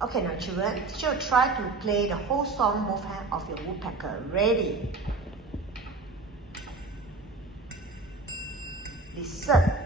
Okay, now children, teacher will try to play the whole song both hands of your woodpecker. Ready? Listen.